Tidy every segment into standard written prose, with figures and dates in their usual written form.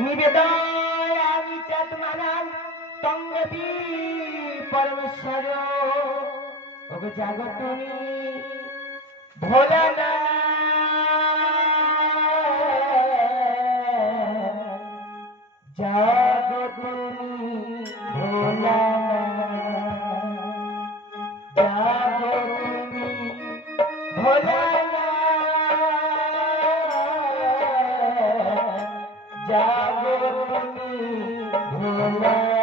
निवेदयामि चात्मनां तंगति परमेश्वर ओग जागतुनी भोलाना जागतुनी भोलाना जागतुनी भोलाना जागतुनी भोलाना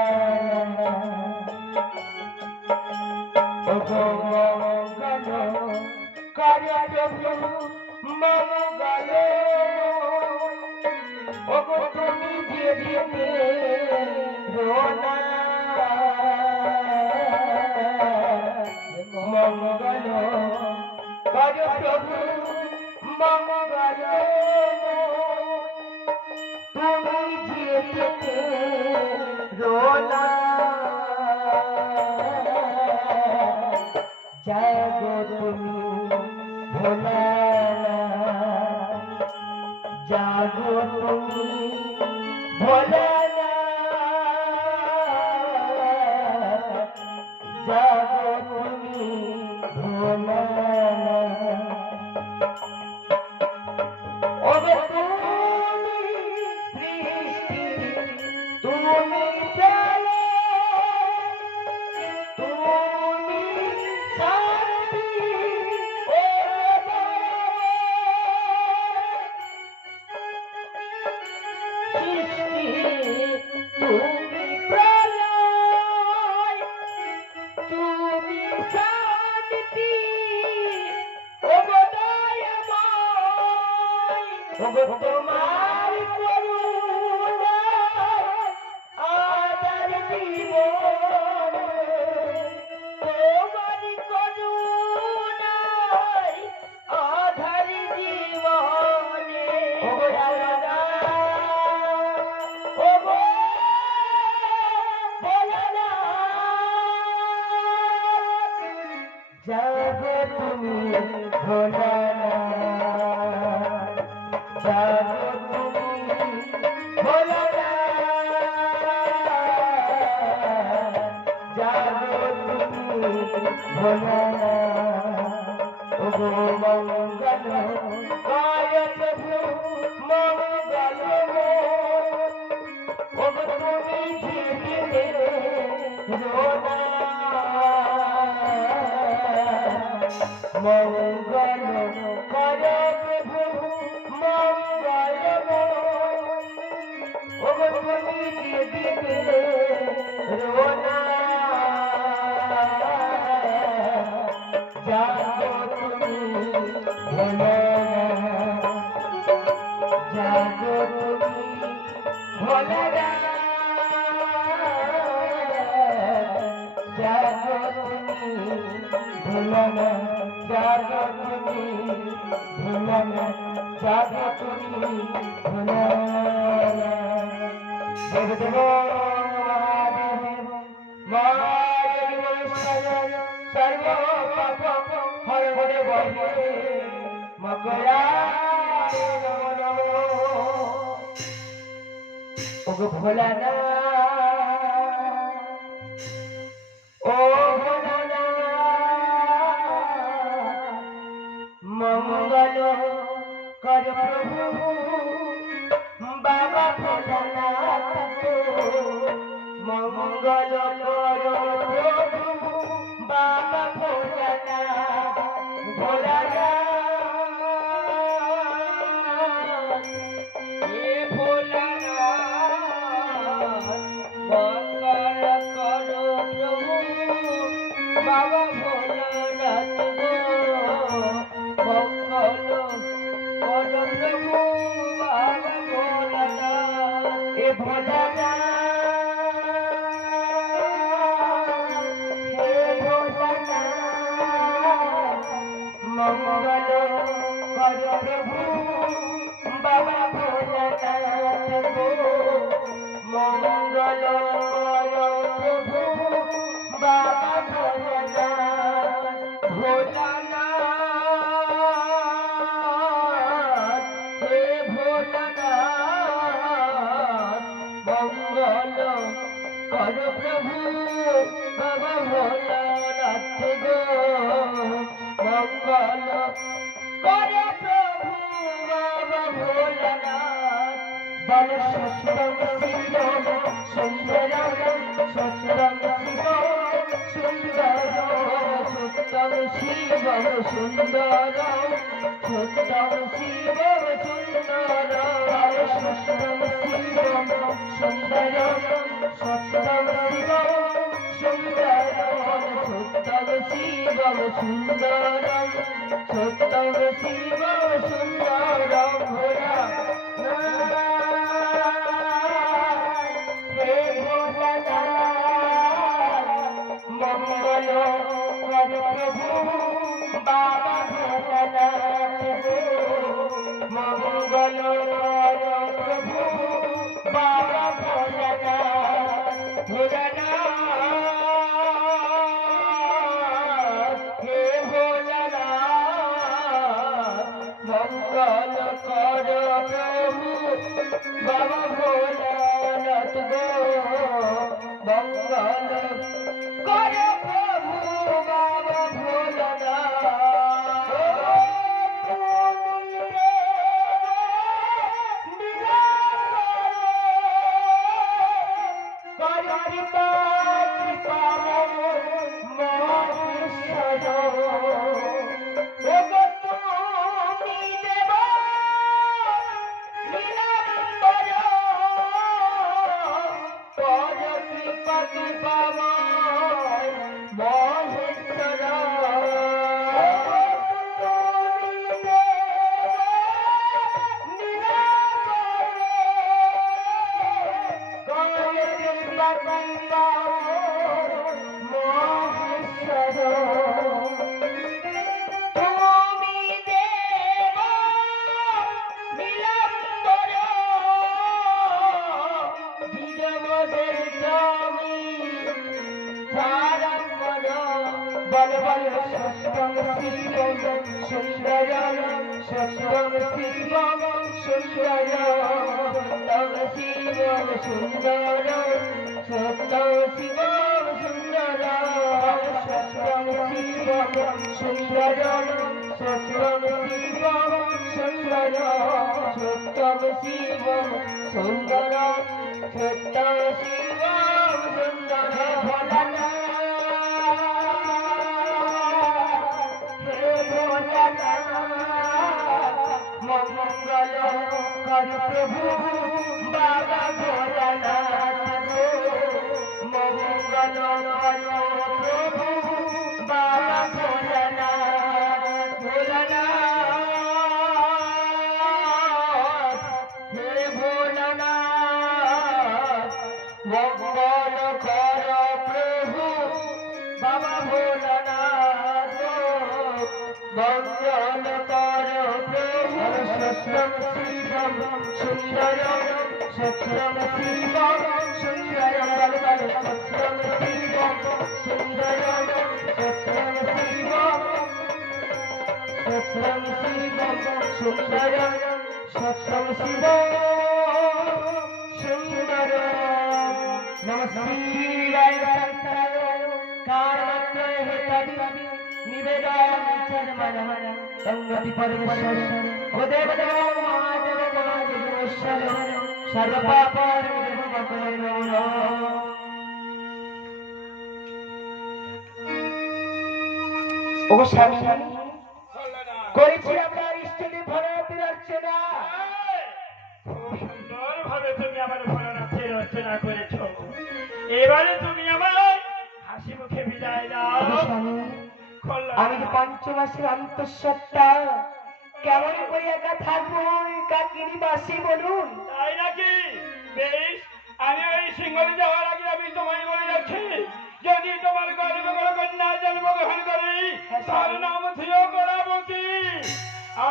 जागो तुमी भोलाना जागो तुमी भोलाना ओगे तुमी सृष्टि तुमी प्याले तुमी शांति তুমি প্রলয় তুমি শান্তি ওগো দয়াময় ওগো তোমার করুণা আদার জীবন তোমার করুণায় আধার জীবনে ওগো রাধা ওগো जागो तुमी भोलाना जागो तुमी भोलाना जागो तुमी भोलाना ओगो मंगल काय प्रभु मंगल ओगो तुमी जीविते रोना मंगल करे प्रभु मंगल ओगो तुमी जीविते रोना जागो तुमी भोलाना जागो तुमी भोलाना जागो तुमी भोलाना जागो तुमी भोलाना जागो तुमी भोलाना देव देव महादेव महादेव सर्व पाप हर हरे बहे मकरा नमो नमो ओगो भोलाना ओ भोलाना मंगल कर प्रभु बाबा भोलानाथ मंगल कर प्रभु बाबा भोलानाथ भोलानाथ हे भोलानाथ मंगल कर प्रभु बाबा भोलानाथ मंगल कर प्रभु बाबा भोलानाथ हे भोलानाथ हे भोलानाथ मंगल कर प्रभु बाबा भोलानाथ मंगल कर प्रभु बाबा भोलानाथ भोलानाथ हे भोलानाथ মঙ্গল কর প্রভু বাবা ভোলানাথ গো মঙ্গল কর প্রভু বাবা ভোলানাথ বল সত্যম শিবম সুন্দরম সত্যম শিবম সুন্দরম সত্যম শিবম সুন্দরম সত্যম শিবম সুন্দরম সত্যম শিবম সুন্দরম সত্যম শিবম সুন্দরম সত্যম শিবম সুন্দরম সত্যম শিবম সুন্দরম ভোলা হে ভোলানাথ মঙ্গল কর প্রভু বাবা ভোলানাথ মঙ্গল কর প্রভু বাবা ভোলানাথ ভোলানাথ হে ভোলানাথ মঙ্গল কর প্রভু বাবা ভোলানাথ গো মঙ্গল কর প্রভু বাবা ভোলানাথ বল বল সত্যম শিবম সুন্দরম সত্যম শিবম সুন্দরম সত্যম শিবম সুন্দরম সত্যম শিবম সুন্দরম সত্যম শিবম সুন্দরম সত্যম শিবম সুন্দরম সত্যম শিবম সুন্দরম সত্যম শিবম সুন্দরম ভোলানাথ মঙ্গল কর প্রভু বাবা ভোলানাথ মঙ্গল কর প্রভু বাবা ভোলানাথ ভোলানাথ হে ভোলানাথ মঙ্গল কর প্রভু বাবা ভোলানাথ মঙ্গল কর প্রভু সত্যম শিবম সুন্দরম সত্যম শিবম সুন্দরম বল বল সত্যম শিবম সুন্দরম সত্যম শিবম সত্যম শিবম সুন্দরম সত্যম শিবম সুন্দরম নমঃ শিবায় কারণে হে কবি নিবেদন চরমন संगति परमेश्वर ओ देव देव महादेव महादेवेश्वर सर्व पाप ও স্বামী করেছি আমরা ইষ্টদেব ভগবতীর অর্চনা খুব সুন্দরভাবে তুমি আমার ভগবতীর অর্চনা করেছো এবারে তুমি আমার হাসি মুখে বিদায় দাও আমি যে পঞ্চমাসের অন্তঃসত্ত্বা কেমন করে একা থাকবো কাকিনী বাসি বলুন তাই নাকি বেশ আমি ওই সিংহলি যাওয়ার আগে আমি তোমায় বলে যাচ্ছি যদি তোমার গর্ভে কোনো কন্যা জন্মগ্রহণ করি তার নাম ছিল কলাবতী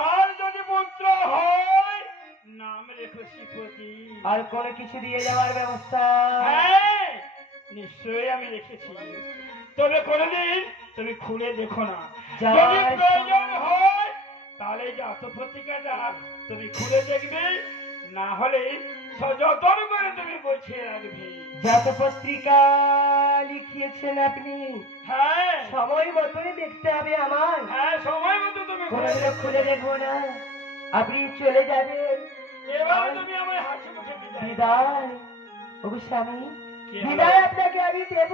আর যদি পুত্র হয় নাম রেখো শিবতী আর কোনো কিছু দিয়ে যাওয়ার ব্যবস্থা হ্যাঁ নিশ্চয়ই আমি রেখেছি তবে কোনদিন তুমি খুলে দেখো না যদি প্রয়োজন হয় তাহলে যে আত্মপ্রতিকাটা তুমি খুলে দেখবে না হলে সযতন করে তুমি গুছিয়ে রাখবে। যত পত্রিকা লিখিয়েছেন আপনি হ্যাঁ সময় মতোই দেখতে হবে আমার, হ্যাঁ, সময় মতো তুমি খুলে কোনোদিনও খুলে দেখবো না। আপনি চলে যাবেন, এবার তুমি আমায় হাসি মুখে বিদায় দাও। বিদায়। ওগো স্বামী, কি হলো? বিদায় আপনাকে আমি দেব।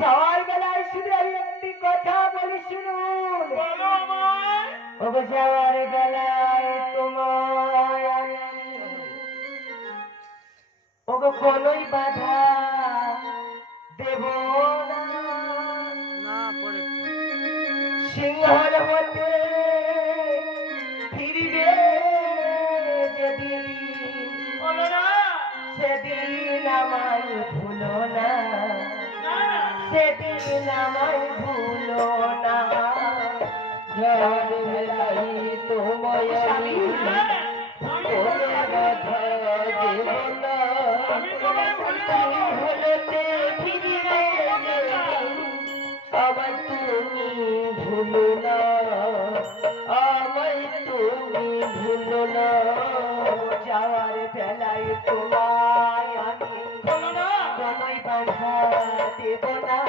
যাওয়ার বেলায় শুধু আমি একটি কথা বলে শুনুন। বলো আমায়। ওগো যাওয়ার বেলায় তোমায় আমি ওগো কোনোই বাধা দেব না। সিংহল হতে ফিরবে যেদিন, বলো না। সেদিন আমায় ভুলো না, না, সেদিন আমায় ভুলো না। যাওয়ার বেলায় তোমায় আমি হ্যাঁ, কোনো বাধা দেব না। আমি তোমায় ভুলে যাবো। হলতে ফিরবে যেদিন, আমায় তুমি ভুলো না, আমায় তুমি ভুলো না। যাওয়ার বেলায় তোমায় আমি বলো না। কোনোই বাধা দেব না।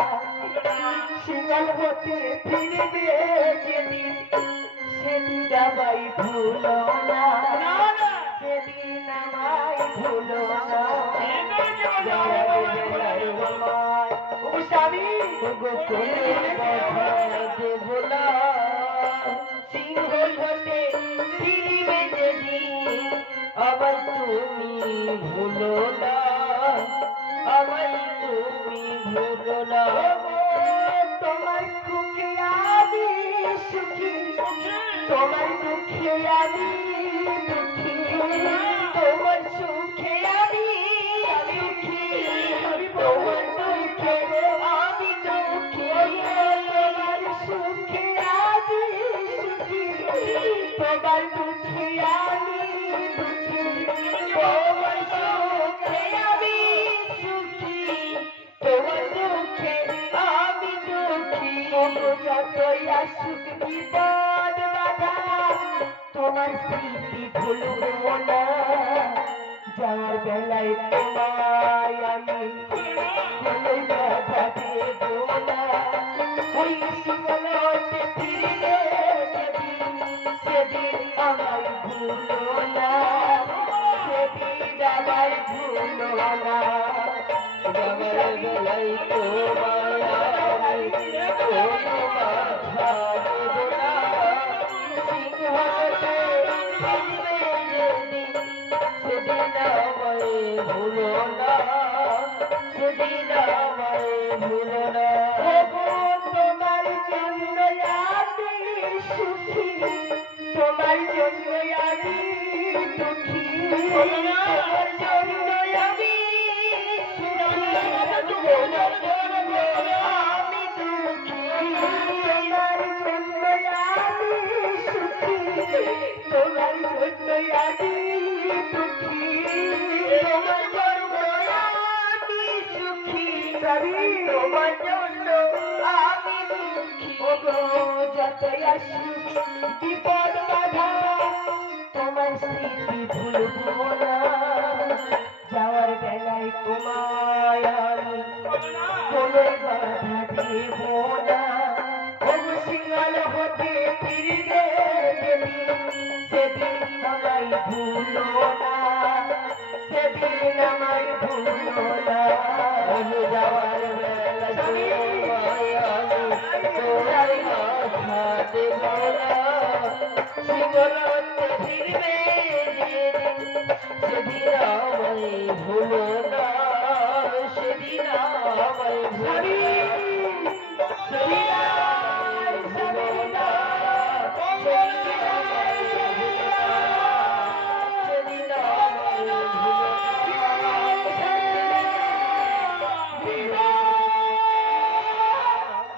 সিঙ্গল হতে ফিরবে যেদিন, সেদিন আমায় ভুলো না, না, না। সেদিন আমায় ভুলো না। এই তুমি কি বলছো? আমি তোমায় ভুলে যাবো। ওগো স্বামী, ওগো কোনোই বাধা দেব না। সিংহল হতে ফিরবে যেদিন, আমায় তুমি ভুলো না, আমায় তুমি ভুলো না। তোমার সুখে আমি সুখী, তোমার দুঃখে আমি দুঃখী, তোমার সুখে আমি সুখী, তোমার দুঃখে আমি দুঃখী। তোমার সুখে আমি সুখী, তোমার দুঃখে আমি দুঃখী, তোমার সুখে আমি সুখী, তোমার দুঃখে আমি দুঃখী। যতই আসুক বিপদ বাধা, তোমার স্মৃতি ভুলবো না। যাওয়ার বেলায় তোমায় আমি কোনোই বাধা দেব না। ওই সিংহলতে ফিরবে যেদিন, সেদিন আমায় ভুলো না, সেদিন আমায় ভুলো না। যাওয়ার বেলায় তোমায় আমি কোনো বাধা দেব না। সিংহলতে ফিরবে যেদিন, সেদিন আমায় ভুলো না, সেদিন আমায় ভুলো না। তোমার জন্য আমি সুখী, তোমার জন্য আমি দুঃখী, তোমার জন্য আমি সুখী, তোমার জন্য আমি দুঃখী, তোমার জন্য আমি সুখী, তোমার জন্য আমি দুঃখী, তোমার জন্য আমি সুখী, তোমার জন্য আমি দুঃখী। ওগো যতই আসুক বিপদ বাধা, তোমার স্মৃতি ভুলবো না। যাওয়ার বেলায় তোমায় আমি বলো না। কোনোই বাধা দেব না। ওগো সিংহল হতে ফিরবে যেদিন, সেদিন আমায় ভুলো না, সেদিন আমায় ভুলো না। যাওয়ার বেলায় তোমায় আমি কোনোই বাধা দেব না। সিংহল হতে ফিরবে যেদিন, সেদিন আমায় ভুলো না, সেদিন আমায় ভুলো